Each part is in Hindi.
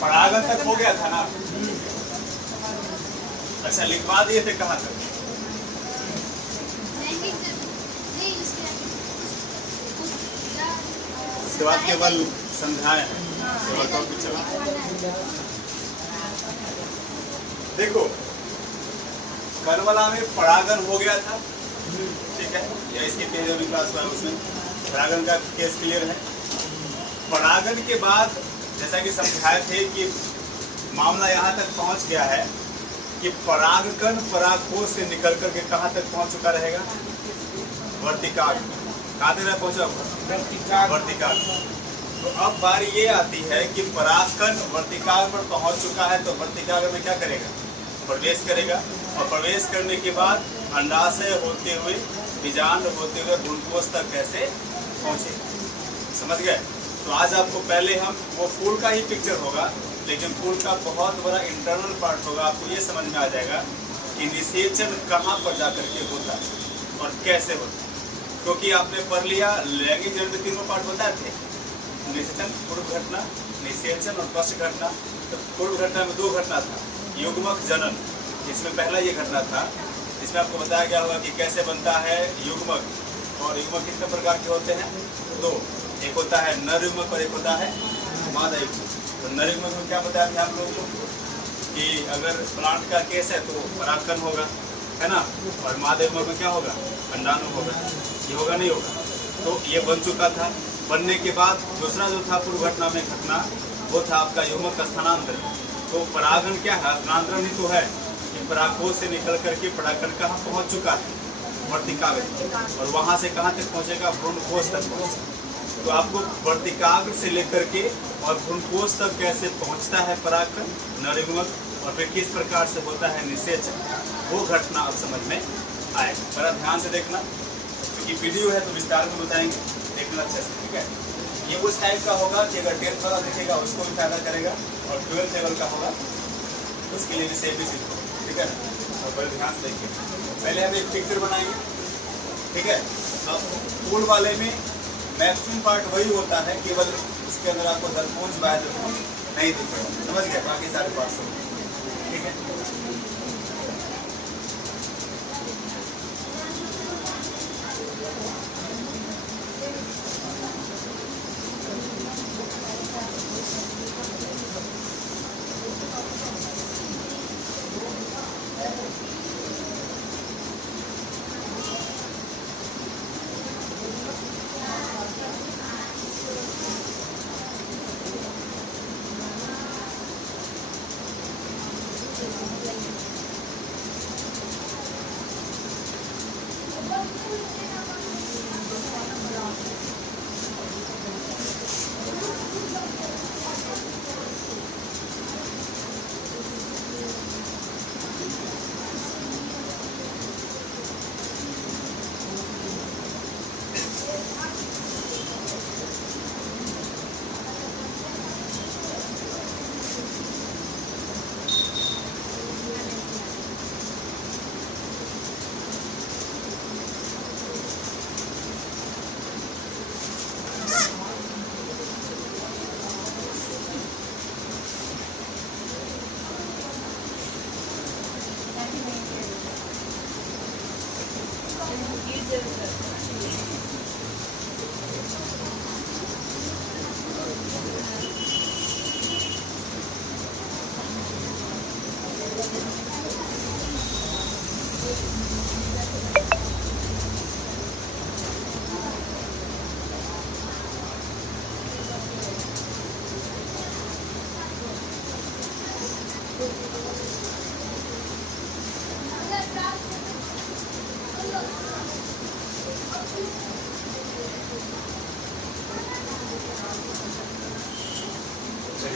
परागन तक हो गया था ना? अच्छा, लिखवा दिए थे कहाँ तक? उसके बाद केवल समझाए हैं, केवल टॉपिक चला। देखो, कर्मला में परागन हो गया था, ठीक है, या इसके पहले भी क्लास हुआ उसमें परागन का केस क्लियर है। परागन के बाद जैसा कि समझाए थे कि मामला यहाँ तक पहुँच गया है कि परागकण परागकोश से निकल करके कहाँ तक पहुँच चुका रहेगा? वर्तिकाग्र। कहाँ तक पहुँचा होगा? वर्तिकाग्र। तो अब बारी ये आती है कि परागकण वर्तिकाग्र पर पहुँच चुका है, तो वर्तिकाग्र में क्या करेगा? प्रवेश करेगा, और प्रवेश करने के बाद अंडाशय होते हुए, बीजांड होते हुए भ्रूणकोश तक कैसे पहुँचे, समझ गए? तो आज आपको पहले हम वो फूल का ही पिक्चर होगा, लेकिन फूल का बहुत बड़ा इंटरनल पार्ट होगा। आपको ये समझ में आ जाएगा कि निषेचन कहाँ पर जाकर के होता है और कैसे होता है, क्योंकि आपने पढ़ लिया लैंगिक जन्म में तीनों पार्ट बताए थे, निषेचन, पूर्व घटना, निषेचन और पश्च घटना। तो पूर्व घटना में दो घटना था, युग्मक जनन, इसमें पहला ये घटना था, इसमें आपको बताया गया होगा कि कैसे बनता है युग्मक, और युग्मक कितने प्रकार के होते हैं? दो, एक होता है नर युग्मक और एक होता है मादा युग्मक। तो नर युग्मक में क्या बताया था आप लोगों को कि अगर प्लांट का केस है तो परागकण होगा, है ना, और मादा युग्मक में क्या होगा? अंडाणु होगा। ये होगा नहीं होगा? तो ये बन चुका था। बनने के बाद दूसरा जो था पूर्व घटना में घटना, वो था आपका युग्मक का स्थानांतरण। तो परागण क्या है? स्थानांतरण ही तो है कि परागकोश से निकल करके परागकण कहाँ पहुँच चुका है? वर्तिकाग्र, और वहाँ से कहाँ तक पहुँचेगा? भ्रूणकोश तक पहुँचेगा। तो आपको वर्तिकाग्र से लेकर के और भ्रूणकोश तक कैसे पहुँचता है परागकण, नर युग्मक, और फिर किस प्रकार से होता है निषेचन, वो घटना अब समझ में आएगा। बड़ा ध्यान से देखना, क्योंकि वीडियो है तो विस्तार में बताएंगे, देखना अच्छे से, ठीक है? ये उस टाइप का होगा कि अगर 10th वाला देखेगा उसको भी फायदा करेगा, और 12th लेवल का होगा उसके लिए भी सेम ही चीज होगा, ठीक है? और बड़े ध्यान से देखिए। पहले हम एक पिक्चर बनाएंगे, ठीक है? अब फूल वाले में मैक्सिमम पार्ट वही होता है, केवल इसके अंदर आपको दर्पुंज बाह्य दर्पुंज नहीं दिख रहा, समझ गए? बाकी सारे पार्ट्स होंगे, ठीक है?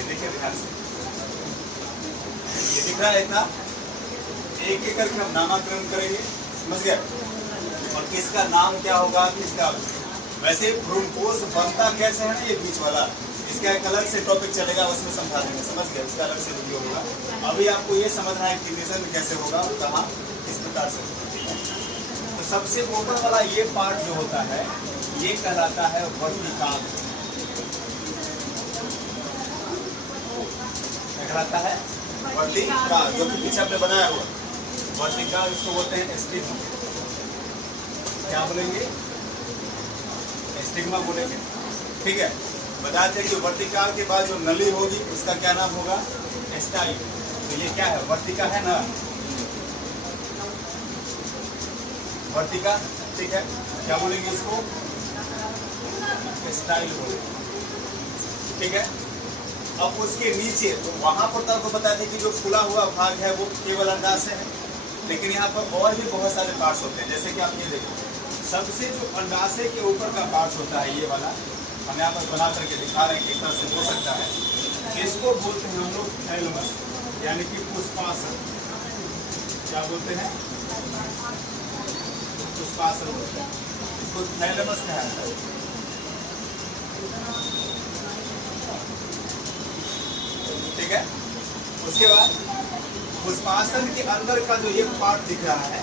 देखिए ध्यान से, ये दिख रहा है इतना, एक एक करके हम नामाकरण करेंगे, समझ गए? और किसका नाम क्या होगा, किसका, वैसे भ्रूणकोश बनता कैसे है ना, ये बीच वाला, इसका एक अलग से टॉपिक चलेगा, उसमें समझा देंगे, समझ गए? उसका अलग से वीडियो होगा। अभी आपको ये समझना है कि निषेचन कैसे होगा, कहाँ, किस प्रकार से होगा। तो सबसे ऊपर वाला ये पार्ट जो होता है, ये कहलाता है वर्तिकाग्र। कहलाता है वर्तिका, जो कि पीछे आपने बनाया हुआ वर्तिका, इसको बोलते हैं स्टिग्मा। क्या बोलेंगे? स्टिग्मा बोलेंगे। ठीक है, बताते हैं कि वर्तिका के बाद जो नली होगी उसका क्या नाम होगा? स्टाइल। तो ये क्या है? वर्तिका है ना, वर्तिका। ठीक है, क्या बोलेंगे इसको? स्टाइल बोलेंगे। ठीक है, अब उसके नीचे तो वहां पर तो आपको बताया था कि जो फूला हुआ भाग है वो केवल अंडाशय है, लेकिन यहाँ पर और भी बहुत सारे पार्ट्स होते हैं। जैसे कि आप ये देखो, सबसे जो अंडाशय के ऊपर का पार्ट्स होता है ये वाला, हम यहाँ पर बना करके दिखा रहे हैं किस तरह से हो सकता है। इसको बोलते हैं हम लोग थैलेमस, यानी कि पुष्पासन। क्या बोलते हैं? पुष्पासन बोलते हैं, इसको थैलेमस कहा जाता है। ठीक है, उसके बाद पुष्पासन के अंदर का जो ये पार्ट दिख रहा है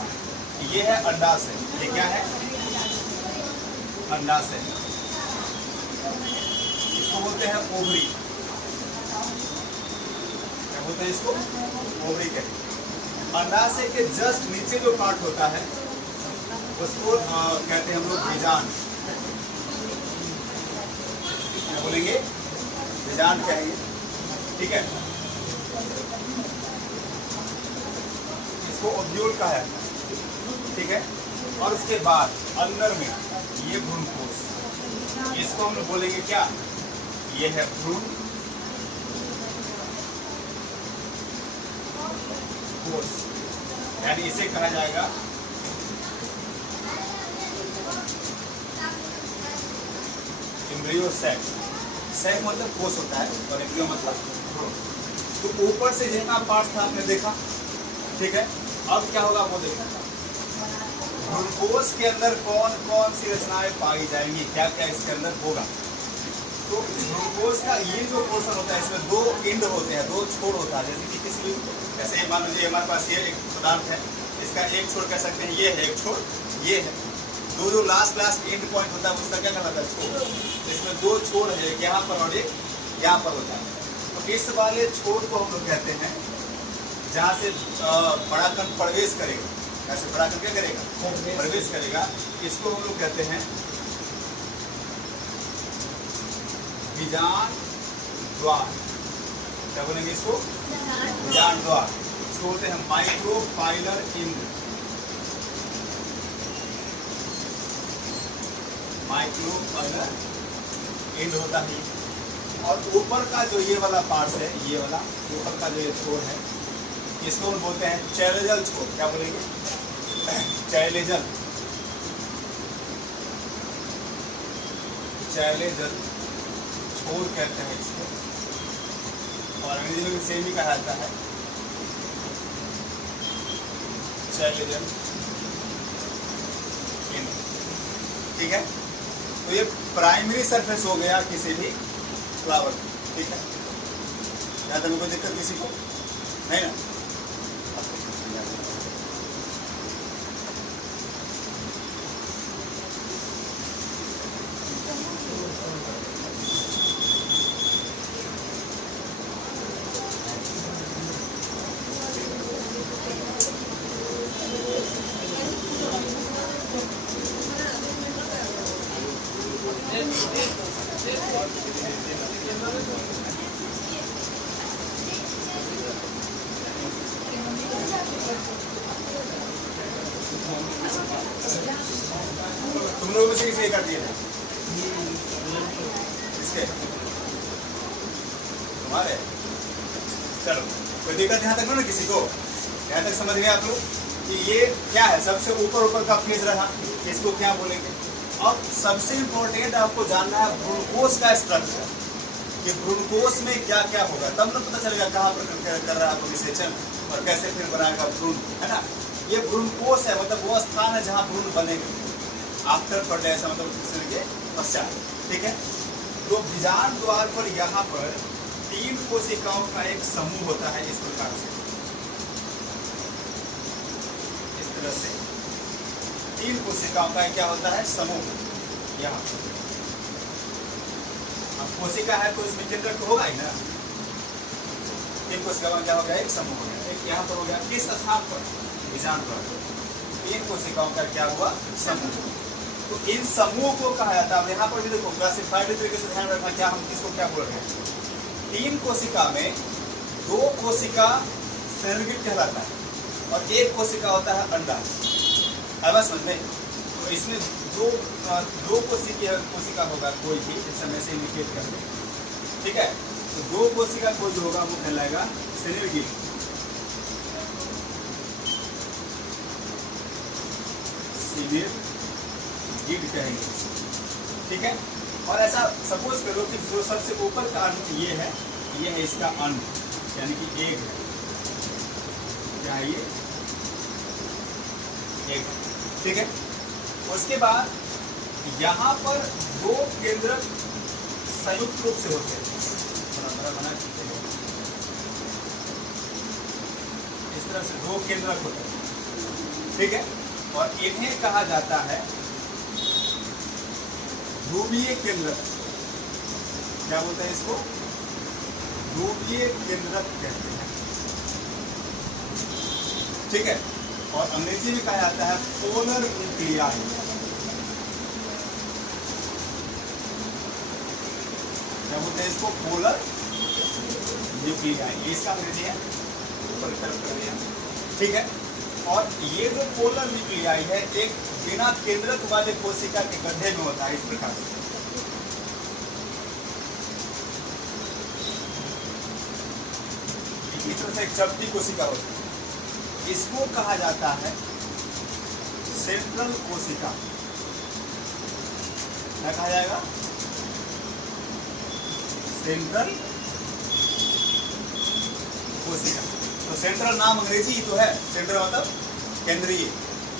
ये है अंडाशय। ये क्या है? अंडाशय। इसको बोलते हैं ओवरी। क्या बोलते हैं इसको? ओवरी कहते हैं। अंडाशय के जस्ट नीचे जो पार्ट होता है उसको कहते हैं हम लोग बीजांड। क्या बोलेंगे? बीजांड कहेंगे। ठीक है, इसको ओव्यूल कहा है। ठीक है, और उसके बाद अंदर में ये भ्रूणकोश, इसको हम लोग बोलेंगे क्या? ये है भ्रूण कोश, यानी इसे कहा जाएगा एम्ब्रियो सैक। सैक मतलब कोश होता है और एम्ब्रियो मतलब भ्रूण। तो ऊपर से जितना पार्ट था आपने देखा। ठीक है, अब क्या होगा वो देखो, भ्रूणकोश के अंदर कौन कौन सी रचनाएं पाई जाएंगी, क्या क्या इसके अंदर होगा। तो भ्रूणकोश का ये जो पोर्शन होता है इसमें दो एंड होते हैं, दो छोर होता है। जैसे कि किसी भी, जैसे मान लीजिए हमारे पास ये एक पदार्थ है, इसका एक छोर कह सकते हैं, ये है एक छोर, ये है। दो जो लास्ट एंड पॉइंट होता है उसका क्या कहलाता है? छोर। इसमें दो छोर है, एक यहाँ पर और एक यहाँ पर होता है। तो इस वाले छोर को हम लोग कहते हैं जहाँ से बड़ा कण प्रवेश करेगा। कैसे बड़ा कण क्या करेगा? प्रवेश करेगा। इसको हम लोग कहते हैं बीजांड द्वार। क्या बोलेंगे इसको? बीजांड द्वार। इसको बोलते हैं माइक्रोपाइलर इंद्र। माइक्रोपाइलर इंड होता है। और ऊपर का जो ये वाला पार्ट है, ये वाला ऊपर का जो ये छोर है, इसको हम बोलते हैं चैलेजल छोर। क्या बोलेंगे? चैलेजल। चैलेजल छोर कहते हैं इसको, और अंग्रेजी में भी सेम ही कहा जाता है, चैलेजल इंड। ठीक है, तो ये प्राइमरी सरफेस हो गया किसी भी फ्लावर। ठीक है, यहाँ तक कोई दिक्कत किसी को नहीं ना? तुम लोगों में से किसे कर दिए थे? इसके तुम्हारे? चलो, कोई दिक्कत यहाँ तक ना किसी को? यहाँ तक समझ गए आप लोग कि ये क्या है? सबसे ऊपर का फेज रहा, इसको क्या बोलेंगे? अब सबसे इम्पोर्टेंट आपको जानना है भ्रूणकोश का स्ट्रक्चर, कि भ्रूणकोश में क्या क्या होगा, तब ना पता चलेगा कहाँ पर कर रहा है निषेचन और कैसे फिर बनाएगा भ्रूण, है ना? ये भ्रूणकोश है, मतलब वो स्थान है जहाँ भ्रूण बनेगा आफ्टर फर्टिलाइजेशन, मतलब के पश्चात। ठीक है, तो बीजांड द्वार पर यहाँ पर 3 कोशिकाओं का एक समूह होता है। इस प्रकार से, इस तरह से 3 कोशिकाओं का क्या होता है? समूह। यहाँ अब कोशिका है तो इसमें केंद्रक होगा ही ना, तीन कोशिका में क्या हो गया, एक समूह हो गया। एक यहाँ पर हो गया, किस स्थान पर, बीजांड पर, तीन कोशिकाओं का क्या हुआ, समूह। तो इन समूह को कहा जाता है। अब यहाँ पर भी देखो क्लासिफाइड तरीके से ध्यान रखना, क्या हम किसको क्या बोल रहे हैं। तीन कोशिका में दो कोशिका संयोगिक कहलाता है और एक कोशिका होता है अंडा। है बस समझ में। तो इसमें दो कोशिका होगा कोई भी, इस समय से इंडिकेट कर दे, ठीक है। तो दो कोशिका कोई जो होगा वो कहलाएगा संयोगिक। गिड कहेंगे, ठीक है। और ऐसा सपोज करो कि जो सबसे ऊपर का अंड ये है इसका अंड, यानी कि एग है। क्या है ये, एग, ठीक है। उसके बाद यहाँ पर दो केंद्रक संयुक्त रूप से होते हैं, बना इस तरह से दो केंद्रक होते हैं, ठीक है। और इन्हें कहा जाता है ध्रुवीय केंद्रक। क्या बोलते हैं इसको, ध्रुवीय केंद्रक कहते हैं, ठीक है। और अंग्रेजी में कहा जाता है पोलर न्यूक्लियाई। क्या बोलते हैं इसको, पोलर न्यूक्लियाई, ये इसका अंग्रेजी है, ऊपर की तरफ कर दिया, ठीक है। और ये जो पोलर न्यूक्लियाई है एक बिना केंद्रक वाले कोशिका के गड्ढे में होता है, इस प्रकार से। इस तरह से एक चपटी कोशिका होती है, इसको कहा जाता है सेंट्रल कोशिका। क्या कहा जाएगा, सेंट्रल कोशिका। तो सेंट्रल नाम अंग्रेजी ही तो है, सेंट्रल मतलब केंद्रीय,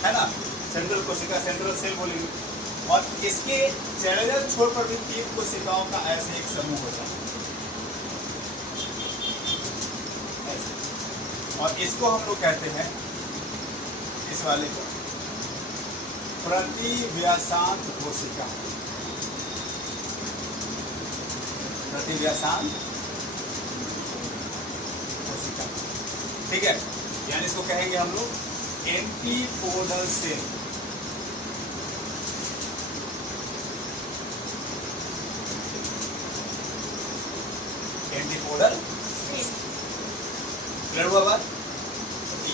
है ना। सेंट्रल कोशिका, सेंट्रल सेल बोलेंगे। और इसके सेलुलर छोर पर भी तीन कोशिकाओं का ऐसे एक समूह होता है, ऐसे। और इसको हम लोग कहते हैं, इस वाले को प्रतिव्यासांत कोशिका। प्रतिव्यासांत कोशिका, ठीक है। यानी इसको कहेंगे हम लोग एंटीपोडल सेल। एंटीपोडल, क्लियर हुआ बात।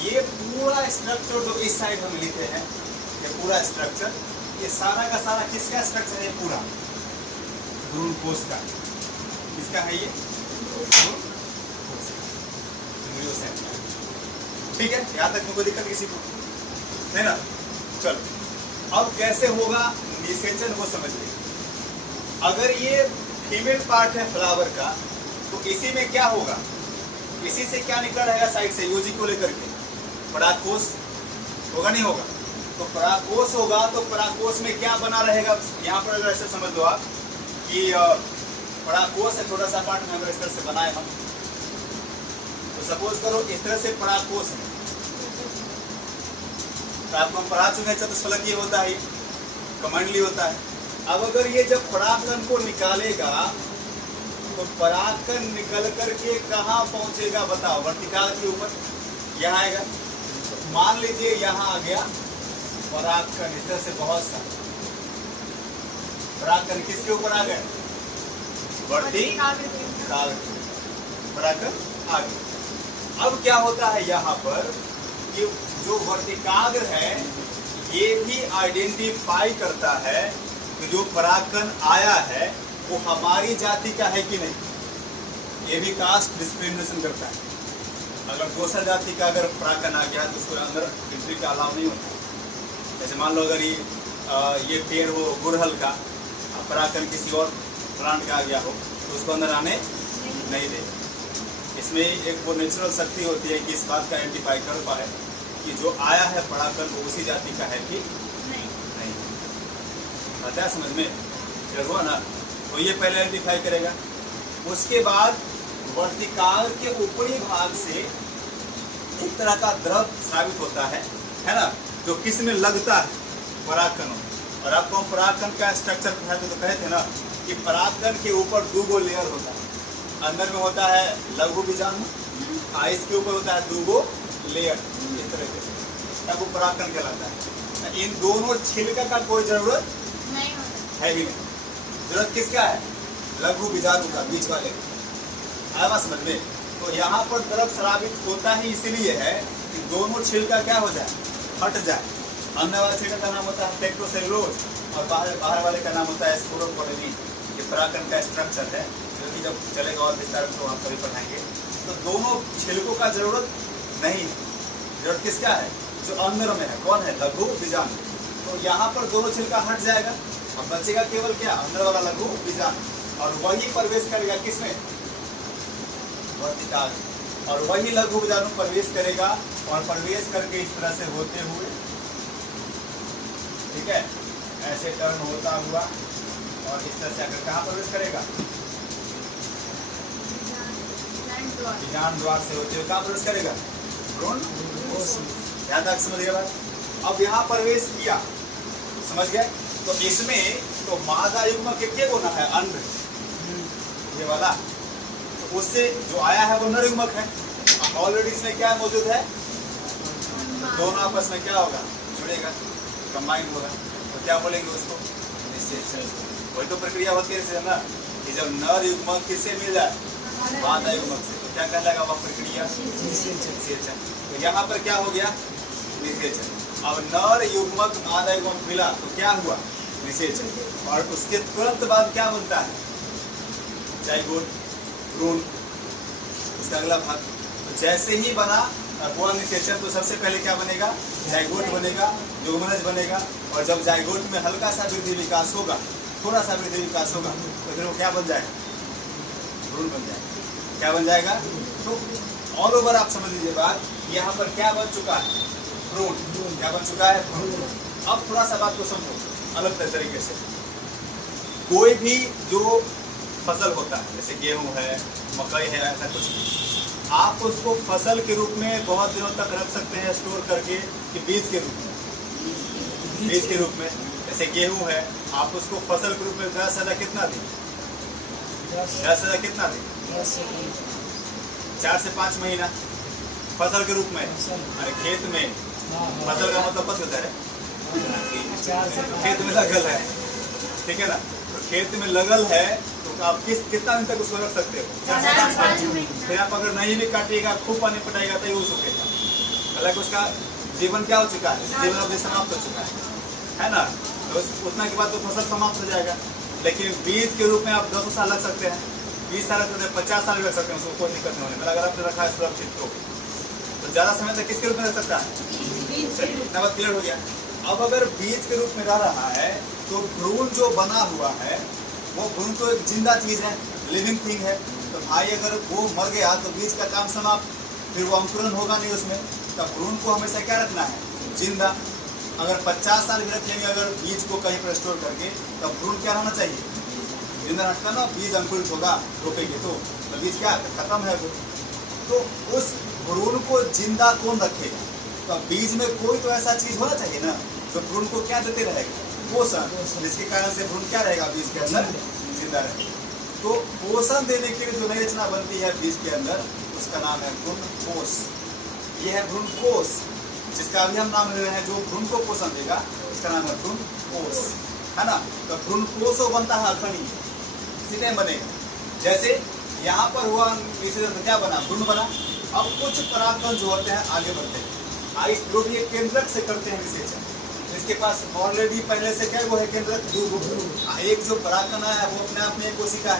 ये पूरा स्ट्रक्चर जो इस साइड हम लिखे हैं, ये पूरा स्ट्रक्चर, ये सारा का सारा किसका स्ट्रक्चर है, पूरा भ्रूण कोश का। किसका है ये, भ्रूण कोश का, ठीक है। यहाँ तक कोई दिक्कत किसी को नहीं ना। चलो अब कैसे होगा निषेचन वो समझ लीजिए। अगर ये फीमेल पार्ट है फ्लावर का, तो इसी में क्या होगा, इसी से क्या निकल रहेगा साइड से, यूजी को लेकर के परागकोश होगा, नहीं होगा। तो परागकोश होगा तो परागकोश में क्या बना रहेगा, यहाँ पर अगर ऐसे समझ लो आप कि परागकोश है, छोटा सा पार्ट में अगर इस तरह से बनाए हम, तो सपोज करो इस तरह से परागकोश है। तो आपको हम पढ़ा चुके हैं, चतुष्फलकीय होता है, कमंडली होता है। अब अगर ये जब परागकण को निकालेगा तो परागकण निकल करके कहाँ पहुंचेगा बताओ, वर्तिकाल के ऊपर, यहाँ आएगा। तो मान लीजिए यहाँ आ गया परागकण, इस तरह से बहुत सारे परागकण किसके ऊपर आ गए, वर्तिकाल, परागकण आ गए। अब क्या होता है यहाँ पर, ये जो वर्तिकाग्र है ये भी आइडेंटिफाई करता है कि जो परागकण आया है वो हमारी जाति का है कि नहीं। ये भी कास्ट डिस्क्रिमिनेशन करता है। अगर दूसरा जाति का अगर परागकण आ गया तो उसको अंदर एंट्री का अलाउ नहीं होता। जैसे मान लो अगर ये पेड़ हो गुड़हल का, परागकण किसी और प्लांट का आ गया हो तो उसको अंदर आने नहीं दे। इसमें एक वो नेचुरल शक्ति होती है कि इस बात का आइडेंटिफाई कर पाए कि जो आया है परागकण वो उसी जाति का है कि नहीं। आता है समझ में, क्लियर हुआ ना। तो ये पहले आइडेंटिफाई करेगा। उसके बाद वर्तिकाल के ऊपरी भाग से एक तरह का द्रव स्रावित होता है ना, जो किस में लगता है, परागकणों। और आपको हम परागकण का स्ट्रक्चर पढ़ाते तो कहे थे ना कि परागकण के ऊपर 2 लेयर होता है। अंदर में होता है लघु बीजाणु आइस के ऊपर होता है दूगो लेयर, इस तरीके से, तब वो परागकण कहलाता है। इन दोनों छिलका का कोई जरूरत नहीं होता है ही नहीं। जरूरत किसका है? लघु बीजाणु का, बीच वाले। आया समझ में? तो यहाँ पर द्रव स्रावित होता ही इसलिए है कि दोनों छिलका क्या हो जाए, हट जाए। अंदर वाले छिलका का नाम होता है पेक्टोसेलुलोज और बाहर वाले का नाम होता है स्पोरोपोलिन। ये परागकण का स्ट्रक्चर है, जो कि जब चलेगा और विस्तार में तो आप कभी पढ़ाएंगे। तो दोनों छिलकों का जरूरत नहीं है। जरूरत किसका है? जो अंदर में है। कौन है? लघु बीजाणु। तो यहाँ पर दोनों छिलका हट जाएगा और बचेगा केवल क्या? अंदर वाला लघु बीजाणु, और वही प्रवेश करेगा किसमें? वर्तिका में। और वही लघु बीजाणु प्रवेश करेगा और प्रवेश करके इस तरह से होते हुए, ठीक है, ऐसे टर्न होता हुआ और इस तरह से आकर कहाँ प्रवेश करेगा? बीजाणु द्वार से होते हुए कहाँ प्रवेश करेगा? भ्रूण कोश में। ध्यान तक समझ गए बात? अब यहाँ प्रवेश किया, समझ गए? तो इसमें तो मादा युग्मक के होना है अंड, ये वाला, तो उससे जो आया है वो नर युग्मक है। ऑलरेडी इसमें क्या मौजूद है? तो दोनों आपस में क्या होगा? जुड़ेगा, कंबाइन होगा। तो क्या बोलेंगे उसको? निषेचन। वही तो प्रक्रिया होती है ना, कि जब नर युग्मक किससे मिल जाए? मादा युग्मक से, तो क्या कहलाएगा वह प्रक्रिया? निषेचन। तो यहाँ पर क्या हो गया? निषेचन। अब नर युग्मक मादा युग्मक मिला तो क्या हुआ? निषेचन। और उसके तुरंत बाद क्या बनता है? जाइगोट, भ्रूण, उसका अगला भाग। तो जैसे ही बना हुआ निषेचन, तो सबसे पहले क्या बनेगा? जाइगोट बनेगा, युग्मनज बनेगा। और जब जाइगोट में हल्का सा वृद्धि विकास होगा, थोड़ा सा वृद्धि विकास होगा, तो फिर वो क्या बन जाएगा? भ्रूण बन जाएगा। क्या बन जाएगा? तो ऑल ओवर आप समझ लीजिए बात, यहाँ पर क्या बन चुका है? भ्रूण। क्या बन चुका है? भ्रूण। अब थोड़ा सा बात को समझो अलग तरीके से। कोई भी जो फसल होता है, जैसे गेहूं है, मकई है, ऐसा कुछ, आप उसको फसल के रूप में बहुत दिनों तक रख सकते हैं स्टोर करके, कि बीज के रूप में। बीज के रूप में जैसे गेहूं है, आप उसको फसल के रूप में ज़्यादा से ज़्यादा कितना दें? ज़्यादा से ज़्यादा कितना दें? 4 से 5 महीना फसल के रूप में। अरे खेत में फसल का मतलब पता होता है, खेत में लगल है, ठीक है ना? तो खेत में लगल है, तो आप कितना दिन तक उसको रख सकते हो? 4 से 5 महीना। फिर आप अगर नहीं भी काटिएगा, खूब पानी पटाएगा, तो वो सूखेगा। हालांकि उसका जीवन क्या हो चुका है? जीवन अवधि समाप्त हो चुका है ना? तो उतना के बाद तो फसल समाप्त हो जाएगा। लेकिन बीज के रूप में आप 200 साल लग सकते हैं, 20 साल रख सकते हैं, 50 साल भी रख सकते हैं, उसको कोई दिक्कत नहीं होने। अगर आपने रखा है सुरक्षित तो ज़्यादा समय तक किसके रूप में रख सकता है? इतना बात क्लियर हो गया। अब अगर बीज के रूप में रह रहा है, तो भ्रूण जो बना हुआ है, वो भ्रूण तो एक जिंदा चीज है, लिविंग थिंग है। तो भाई अगर वो मर गया तो बीज का काम समाप्त, फिर वो अंकुरन होगा नहीं उसमें। तब भ्रूण को हमेशा क्या रखना है? जिंदा। अगर 50 साल भी रखेंगे अगर बीज को कहीं पर स्टोर करके, तब भ्रूण क्या रहना चाहिए? जिंदा रखता ना। बीज अंकुरित होगा, रोपेंगे तो बीज क्या खत्म है वो। तो उस भ्रूण को जिंदा कौन रखेगा? तो बीज में कोई तो ऐसा चीज होना चाहिए ना, जो भ्रूण को क्या देते रहेगा? पोषण, जिसके कारण से भ्रूण क्या रहेगा? बीज के अंदर जिंदा रहेगा। तो पोषण देने के लिए जो नई रचना बनती है बीज के अंदर, उसका नाम है भ्रूण कोश। ये है भ्रूण कोश, जिसका अभी हम नाम ले रहे हैं। जो भ्रूण को पोषण देगा उसका नाम है भ्रूण कोश, है ना? तो भ्रूण कोश बनता है अखंड, इसी टाइम बनेगा। जैसे यहाँ पर हुआ निषेचन, क्या बना? भ्रूण बना। अब कुछ परागकण जो होते हैं आगे बढ़ते हैं, आइस जो भी एक केंद्रक से करते हैं निषेचन। इसके पास ऑलरेडी पहले से क्या वो है केंद्रक? 2। एक जो परागकण है वो अपने आप में एक कोशिका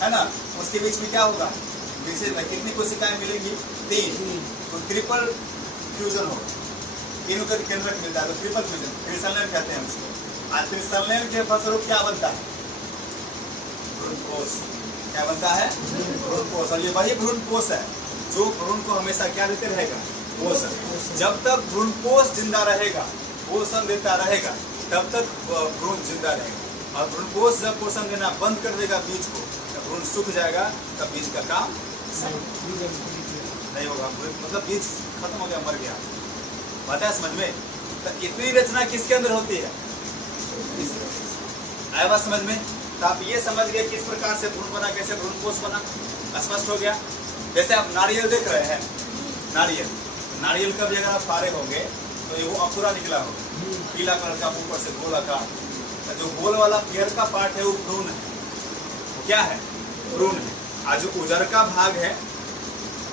है ना? उसके बीच में क्या होगा? निषेचन। कितनी कोशिकाएं मिलेंगी? 3। तो ट्रिपल फ्यूजन होगा, तीनों का केंद्रक मिलता है, तो ट्रिपल फ्यूजन, त्रिसंलयन कहते हैं उसको। और त्रिसंलयन के फलस्वरूप क्या बनता है? भ्रूण कोश। क्या बनता है? भ्रूण कोश। और ये वही भ्रूण कोश है जो भ्रूण को हमेशा क्या देते रहेगा? पोषण। जब तक भ्रूण कोश जिंदा रहेगा, पोषण देता रहेगा, तब तक भ्रूण जिंदा रहेगा। और भ्रूण कोश जब पोषण देना बंद कर देगा बीज को, तब भ्रूण सूख जाएगा, तब बीज का काम नहीं होगा। मतलब बीज खत्म हो गया, मर गया। पता है समझ में? तो इतनी रचना किसके अंदर होती है? आया बात समझ में? तो आप ये समझ गए किस प्रकार से भ्रूण बना, कैसे भ्रूण कोश बना। स्पष्ट हो गया? जैसे आप नारियल देख रहे हैं, नारियल का भी अगर आप फाड़े होंगे तो ये वो अपूरा निकला होगा, पीला कलर का ऊपर से गोला का, जो गोल वाला पेयर का पार्ट है वो भ्रूण है। वो क्या है? भ्रूण है। आज जो उजर का भाग है,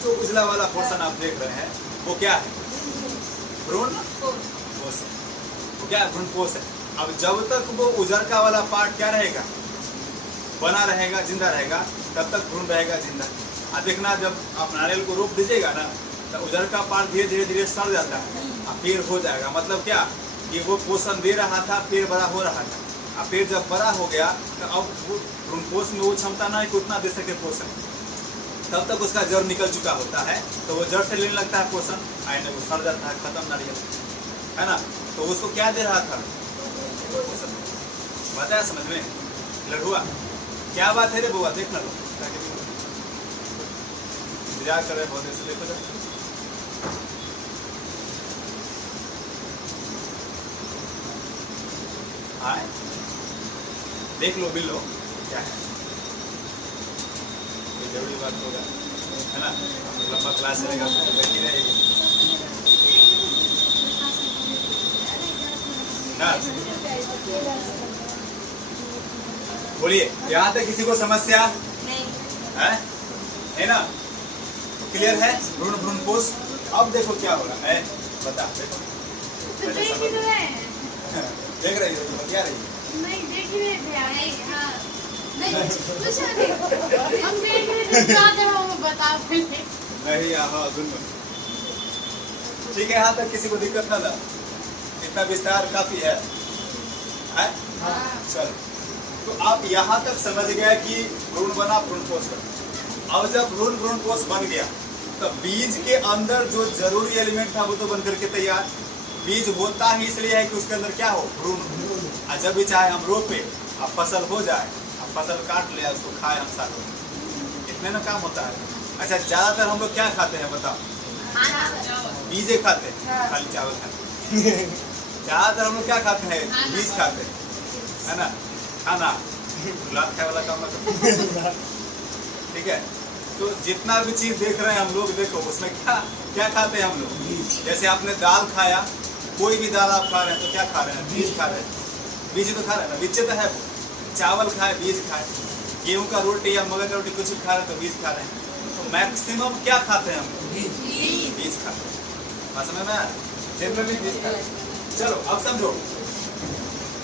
जो उजला वाला पोर्शन आप देख रहे हैं, वो क्या है? भ्रूण कोश है। वो क्या है? भ्रूण कोश है। अब जब तक वो उजर का वाला पार्ट क्या रहेगा? बना रहेगा, जिंदा रहेगा, तब तक भ्रूण रहेगा जिंदा। अब देखना, जब आप नारियल को रोप दीजिएगा ना, तो उधर का पार्ट धीरे धीरे धीरे सड़ जाता है, अब पेड़ हो जाएगा। मतलब क्या कि वो पोषण दे रहा था, पेड़ बड़ा हो रहा था। अब पेड़ जब बड़ा हो गया तो अब भ्रूणपोष में वो क्षमता ना है कि उतना दे सके पोषण, तब तक उसका जड़ निकल चुका होता है, तो वो जड़ से लेने लगता है पोषण, आईने वो सड़ जाता है, खत्म नारियल, है ना। तो उसको क्या दे रहा था? पोषण। बताया समझ में? क्लियर हुआ? क्या बात है रे बुआ, देखना लो, इंतजार कर रहे बहुत देर से, देखो जरा। आए देख लो, मिल लो, क्या है, ये जरूरी बात होगा, है ना। लंबा क्लास रहेगा तो बैठी रहेगी ना। बोलिए, यहाँ तक किसी को समस्या है ना? क्लियर है? भ्रूणपोष। अब देखो क्या हो रहा है, बता, देखो देख रही हो, बतिया रही हो? नहीं, देख ही रहे थे। नहीं, कुछ नहीं, हम देख रहे थे, क्या कर रहा हूँ बता पहले। नहीं, हाँ दोनों ठीक है। यहाँ तक किसी को दिक्कत ना था, इतना विस्तार काफी है? चलो, तो आप यहाँ तक समझ गए कि भ्रूण बना, भ्रूणपोष बना। अब जब भ्रूणपोष बन गया, तो बीज के अंदर जो जरूरी एलिमेंट था वो तो बन करके तैयार। बीज होता ही इसलिए है कि उसके अंदर क्या हो? भ्रूण। और जब भी चाहे हम रोपे, अब फसल हो जाए, अब फसल काट ले, उसको खाए हम साथ, इतने ना काम होता है। अच्छा, ज्यादातर हम लोग क्या खाते हैं बताओ? बीजे खाते हैं, खाली चावल खाते हैं। ज्यादातर हम लोग क्या खाते हैं? बीज खाते हैं, है ना। खाना गुलाब खाए वाला काम मतलब, ठीक है। तो जितना भी चीज देख रहे हैं हम लोग, देखो उसमें क्या क्या खाते हैं हम लोग। जैसे आपने दाल खाया, कोई भी दाल आप खा रहे हैं तो क्या खा रहे हैं? बीज खा रहे हैं, बीज तो खा रहे हैं ना, बीज तो है। चावल खाए, बीज खाए, गेहूं का रोटी या मगर का रोटी कुछ भी खा रहे हैं तो बीज खा रहे हैं। तो मैक्सिमम क्या खाते हैं हम लोग? बीज खाते हैं। समझ में आया? जनरली बीज खा रहे हैं। चलो अब समझो,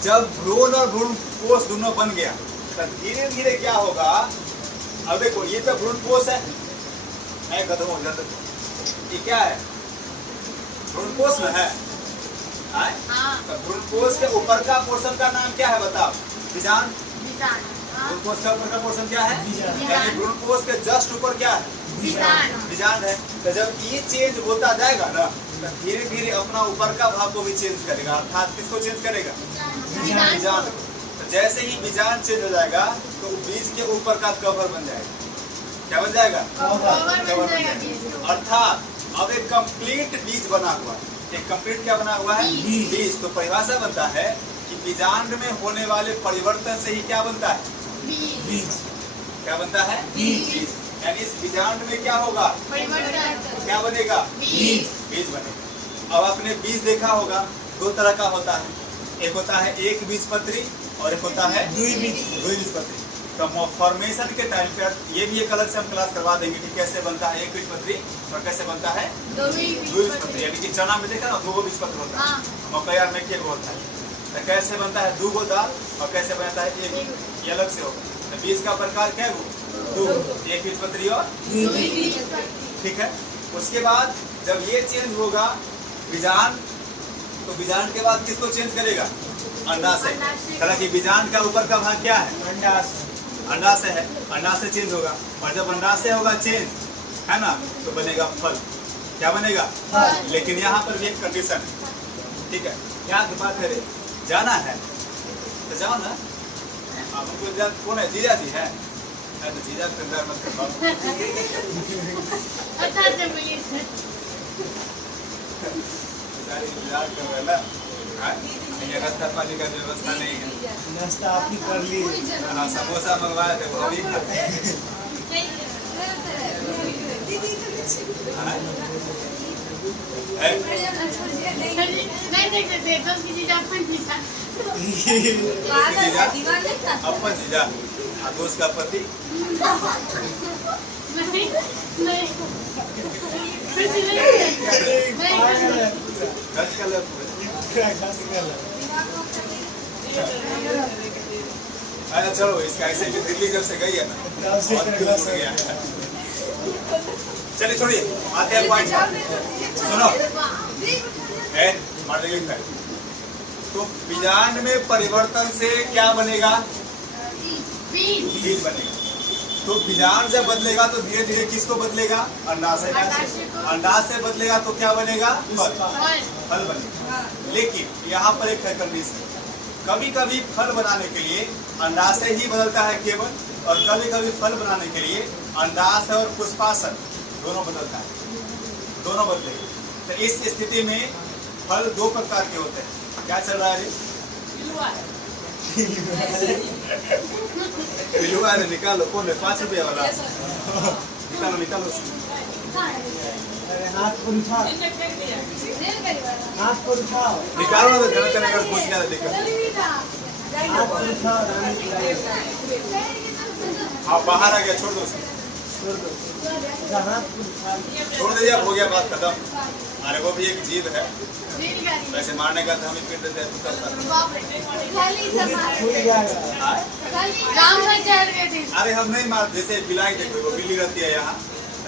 जब भ्रूण और भ्रूणपोष दोनों बन गया, तो धीरे धीरे क्या होगा? अब देखो, ये तो भ्रूणपोष है, मैं गधों हो जाता, ये क्या है? भ्रूणपोष में है। तो भ्रूणपोष के ऊपर का पोर्शन का नाम क्या है बताओ? बीजांड। भ्रूणपोष का ऊपर का पोर्शन क्या है? यानी भ्रूणपोष के जस्ट ऊपर क्या है? बीजांड है। तो जब ये चेंज होता जाएगा ना, तो धीरे धीरे अपना ऊपर का भाग को भी चेंज करेगा, अर्थात किसको चेंज करेगा? बीजांड को। तो जैसे ही बीजांड चेंज हो जाएगा, तो बीज के ऊपर का कवर बन जाएगा। क्या बन जाएगा? कवर बन जाएगा। अर्थात अब एक कंप्लीट बीज बना हुआ है। एक कंप्लीट क्या बना हुआ है? बीज। तो परिभाषा बनता है कि बीजांड में होने वाले परिवर्तन से ही क्या बनता है? बीज। क्या बनता है? बीज। यानी इस बीजांड में क्या होगा? परिवर्तन। क्या बनेगा? बीज बनेगा। अब आपने बीज देखा होगा, दो तरह का होता है, एक होता है एक बीजपत्री और एक होता है द्विबीजपत्री। तो फॉर्मेशन के टाइम पे ये भी एक अलग से हम क्लास करवा देंगे कि कैसे बनता है एक बीजपत्री और कैसे बनता है द्विबीजपत्री। यानी कि चना में देखा ना, दो बीजपत्र होता है, मकई में एक होता है। तो कैसे बनता है? दो दाल, और कैसे बनता है एक, ये अलग से होगा। तो बीज का प्रकार क्या है? दो, एक बीजपत्री और ठीक है। उसके बाद जब ये चेंज होगा बीजांड, तो बीजांड के बाद किसको चेंज करेगा? अंडाशय। हालांकि बीजांड का ऊपर का भाग क्या है? अंडाशय है। अंडाशय चेंज होगा, और जब अंडाशय होगा चेंज, है ना, तो बनेगा फल। क्या बनेगा? फल। लेकिन यहाँ पर भी एक कंडीशन है, ठीक है। क्या बात है रे? जाना है तो जाओ ना। आपको कौन है? जीजा जी है, तो जीजा को इंतजार मत कर पाओ। अच्छा बोलिए। सारी इंतजार कर रहे ना, नाश्ता पानी का व्यवस्था नहीं है। नाश्ता आप ही कर लिए। हाँ, समोसा मंगवाए थे, वो भी खाते। है? नहीं देख सकते दोस्त की चीज अपन जीजा अपन जीजा दोस्त का पति नहीं नहीं खर्च कर ले अच्छा चलो इसका ऐसे कि दिल्ली जब से गई है ना बहुत खुश हो गया है। चलिए छोड़िए आते हैं पॉइंट सुनो मॉडलिंग है तो बीजांड में परिवर्तन से क्या बनेगा बीज बनेगा तो बीजांड जब बदलेगा तो धीरे धीरे किसको बदलेगा अंडाशय अंडाशय से बदलेगा तो क्या बनेगा फल बनेगा लेकिन यहाँ पर एक है कंडीशन कभी कभी फल बनाने के लिए अंडाशय ही बदलता है केवल और कभी कभी फल बनाने के लिए अंडाशय और पुष्पाशय दोनों बदलता है दोनों बदलेंगे तो इस स्थिति में फल दो प्रकार के होते हैं क्या चल रहा है बिलुआ है निकालो कौन है 5 रुपया वाला निकालो निकालो हाथ पर उठाओ हाथ पर उठाओ निकालो ना तो जरा करने का पूछ गया देखो हाथ पर उठाओ हाँ बाहर आ गया छोड़ दो उसको छोड़ दो हाथ पर उठाओ छोड़ दीजिए अब हो गया बात खत्म अरे वो भी एक जीव है वैसे मारने का तो हम ही पीट देते हैं अरे हम नहीं मार जैसे बिलाई देखो वो बिल्ली रहती है यहाँ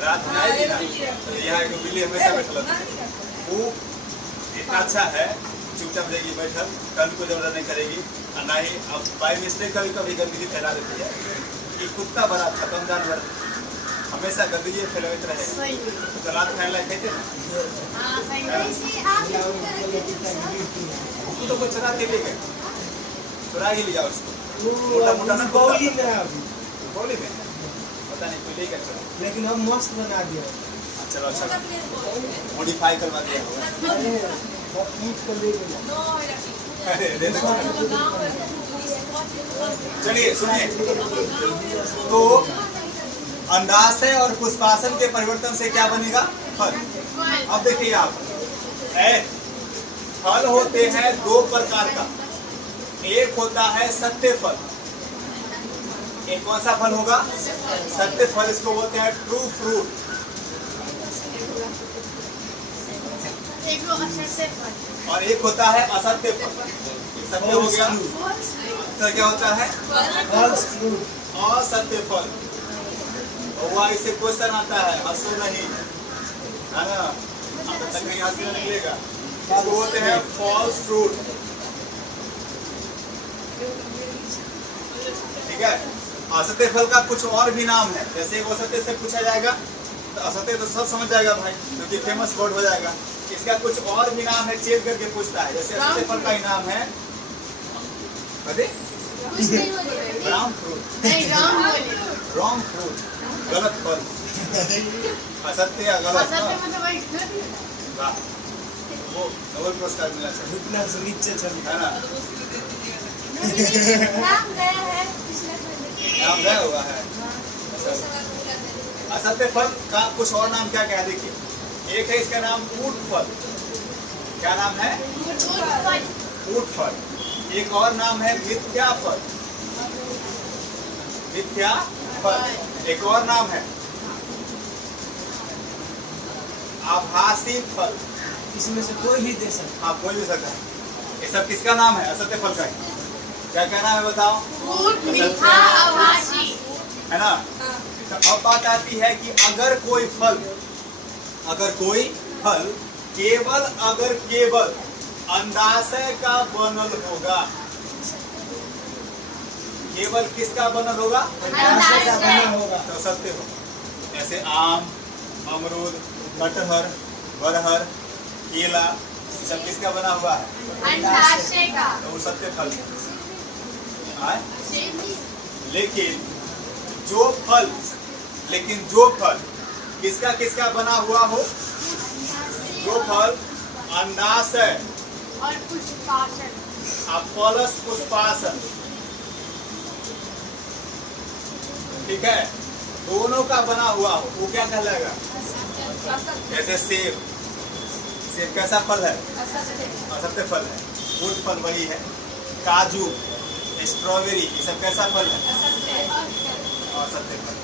रात में आएगी ना तो यहाँ एक बिल्ली हमेशा बैठा रहती है वो इतना अच्छा है चुपचाप रहेगी बैठल कभी को जबरदस्त नहीं करेगी और ना ही अब बाई मिस्टेक कभी कभी गंदगी फैला देती है कि कुत्ता बड़ा खत्म जानवर हमेशा गंदगी फैलाते रहे तो रात फैला कहते उसको तो कोई चुरा के ले गए चुरा ही लिया उसको मोटा मोटा ना बौली में है अभी बोली में पता नहीं कोई ले गया चुरा लेकिन हम मस्त बना दिया चलो अच्छा मॉडिफाई करवा दिया होगा अरे ईट को ले गया अरे दे दो चलिए सुनिए तो अंडाशय और पुष्पासन के परिवर्तन से क्या बनेगा फल अब देखिए आप फल होते हैं दो प्रकार का एक होता है सत्य फल एक कौन सा फल होगा सत्य फल इसको बोलते हैं ट्रू फ्रूट और एक होता है असत्य फल सत्य हो गया तो क्या होता है फॉल्स फ्रूट असत्य फल हुआ इससे क्वेश्चन आता है हंसो नहीं है ना अब तक नहीं हंसी निकलेगा इसको बोलते हैं फॉल्स फ्रूट ठीक है असत्य फल का कुछ और भी नाम है जैसे वो असत्य से पूछा जाएगा तो असत्य तो सब समझ जाएगा भाई क्योंकि फेमस वर्ड हो जाएगा इसका कुछ और भी नाम है चेंज करके पूछता है जैसे असत्य फल का ही नाम है ब्राउन फ्रूट रॉन्ग फ्रूट गलत फल असत्य या गलत वाह वो नोबेल पुरस्कार मिला चाहिए घुटना से नीचे चल है ना नाम गया हुआ है असत्य फल का कुछ और नाम क्या क्या है देखिए एक है इसका नाम ऊट फल क्या नाम है ऊट फल एक और नाम है मिथ्या फल मिथ्या फल एक और नाम है आभासी फल इसमें से कोई भी दे सकता आप कोई भी सकता है ये सब किसका नाम है असत्य फल का क्या क्या नाम है बताओ है ना तो अब बात आती है कि अगर कोई फल केवल अंडाशय का बनल होगा केवल किसका बनल होगा होगा तो सत्य होगा जैसे आम अमरूद कटहर बरहर केला ये सब किसका बना हुआ है तो वो सत्य फल है लेकिन जो फल किसका किसका बना हुआ हो जो फल अंडाशय और पुष्पासन प्लस पुष्पासन ठीक है दोनों का बना हुआ हो वो क्या कहलाएगा? जैसे सेब, सेब कैसा फल है? असत्य फल है। फ्रूट फल वही है। काजू, स्ट्रॉबेरी, ये सब कैसा फल है? असत्य फल।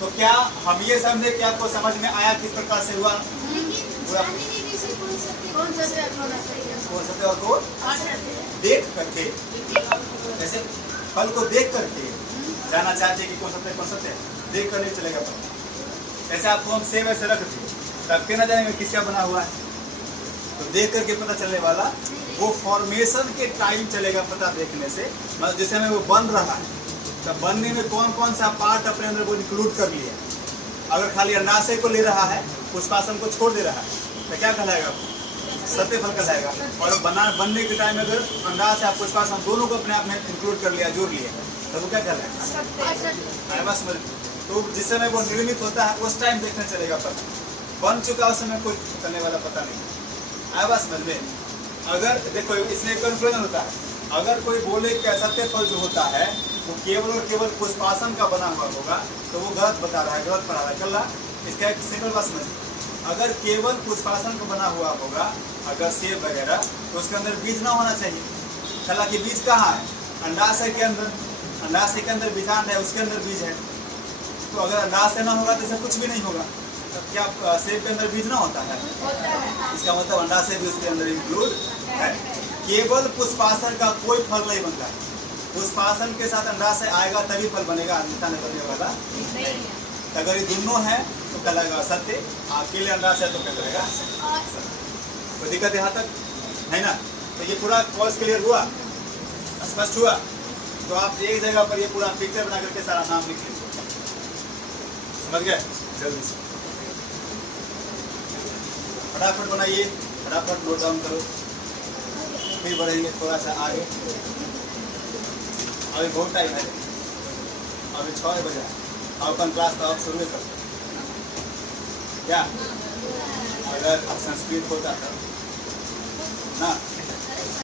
तो क्या हम ये समझे कि आपको समझ में आया किस प्रकार से हुआ? कौन सत्य और कौन? देख करके, जैसे फल को देख करके जाना चाहते कि कौन सत्य कौन सत्य, देख कर नहीं चलेगा पता। जैसे आपको हम सेब ऐसे रख दिए तब के ना जाएंगे किसका बना हुआ है, तो देख करके पता चलने वाला वो फॉर्मेशन के टाइम चलेगा पता देखने से। मतलब जैसे हमें वो बन रहा है तब बनने में कौन कौन सा पार्ट अपने अंदर वो इंक्लूड कर लिया। अगर खाली अंडाशय को ले रहा है, पुष्पासन को छोड़ दे रहा है, तो क्या कहलाएगा? सत्य फल कहलाएगा। और बनने के टाइम अगर अंडाशय या पुष्पासन दोनों को अपने आप में इंक्लूड कर लिया, जोड़ लिया, तो वो क्या कहलाएगा? बस तो जिस समय वो निर्मित होता है उस टाइम देखने चलेगा पता। बन चुका उस समय कोई करने वाला पता नहीं। आया बात समझ में? अगर देखो इसमें कंफ्यूजन होता है। अगर कोई बोले कि असत्य फल जो होता है वो केवल और केवल पुष्पासन का बना हुआ होगा तो वो गलत बता रहा है, गलत पढ़ा रहा है। कल इसका एक सिंपल बात समझ, अगर केवल पुष्पासन का बना हुआ होगा, अगर सेब वगैरह, तो उसके अंदर बीज ना होना चाहिए। हालांकि बीज कहाँ है? अंडाशय के अंदर। अंडाशय के अंदर बीजांड है, उसके अंदर बीज है। तो अगर अंडाशय ना होगा तो इससे कुछ भी नहीं होगा। तब क्या सेब के अंदर बीज ना होता है? इसका मतलब अंडाशय भी उसके अंदर इंक्लूड है। केवल पुष्पासन का कोई फल नहीं बनता है। पुष्पासन के साथ अंडाशय आएगा तभी फल बनेगा, अन्यथा नहीं बनने वाला। अगर ये दोनों है तो कहलाएगा सत्य, अकेले अंडाशय तो कहलाएगा। कोई दिक्कत यहाँ तक है ना? तो ये पूरा कॉर्स क्लियर हुआ, स्पष्ट हुआ? तो आप एक जगह पर ये पूरा पिक्चर बना करके सारा नाम लिख लीजिए। समझ गए? जल्दी से फटाफट बनाइए, फटाफट नोट डाउन करो, फिर बढ़ेंगे थोड़ा सा आगे। अभी बहुत टाइम है, अभी 6 बजे अपन क्लास तो आप शुरू कर क्या? अगर संस्कृत होता था ना